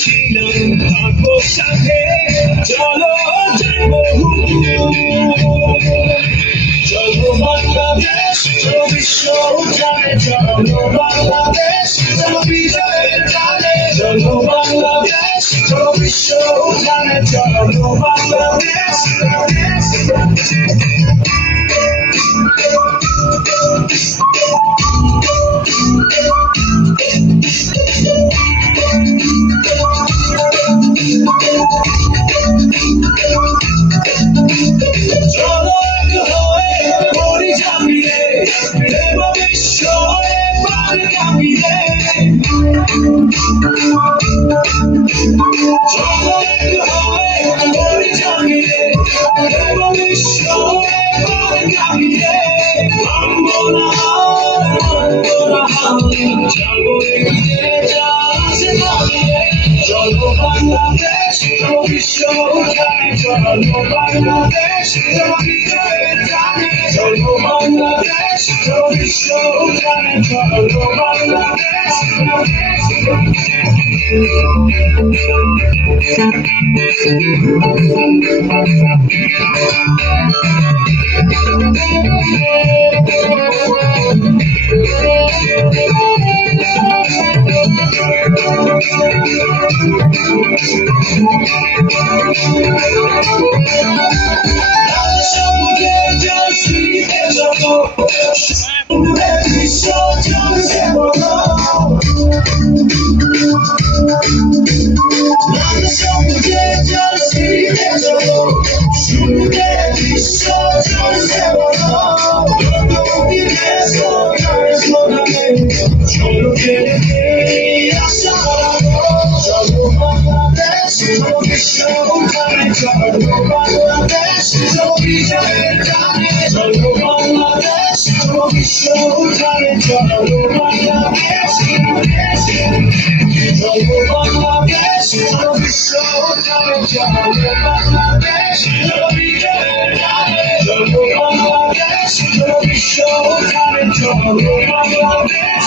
ছিলাম থাকবো সাথে, চলো যাইবো চলো বাংলাদেশ, চলো বিশ্ব জানে, চলো বাংলাদেশ, চলো বিজয়ের জানে, চলো বাংলাদেশ, চলো বিশ্ব জানে, চলো বাংলাদেশ। চলো এক হয়ে করি জামিয়ে, দেব বিশ্বরে পার কামিয়ে। চলো এক হয়ে করি জামিয়ে, দেব বিশ্বরে পার কামিয়ে। ভাঙবো না হাল, যাবো এগিয়ে যাচ্ছে নামিয়ে। চলো বাংলাদেশ, চলো বিশ্ব জানে, চলো বাংলাদেশ, চলো বিজয়ের জানে, চলো বাংলাদেশ, চলো বিশ্ব জানে, চলো বাংলাদেশ। সবুজের জল স্মৃতিতে যত, সুন্দর বিশ্ব চলছে বলো। সবুজের জল স্মৃতিতে যত, সুন্দর বিশ্ব চলছে বলো। চলো খেলে আশা, চলো বাংলাদেশ, চলো বিশ্ব জানে, চলো বাংলাদেশ, চলো বিজয়ের জানে, চলো বাংলাদেশ, চলো বিশ্ব জানে, চলো বাংলাদেশ। চলো বাংলাদেশ, চলো বিশ্ব জানে, চলো বাংলাদেশ, চলো বিজয়ের জানে, চলো বাংলাদেশ, চলো বিশ্ব জানে, চলো বাংলাদেশ।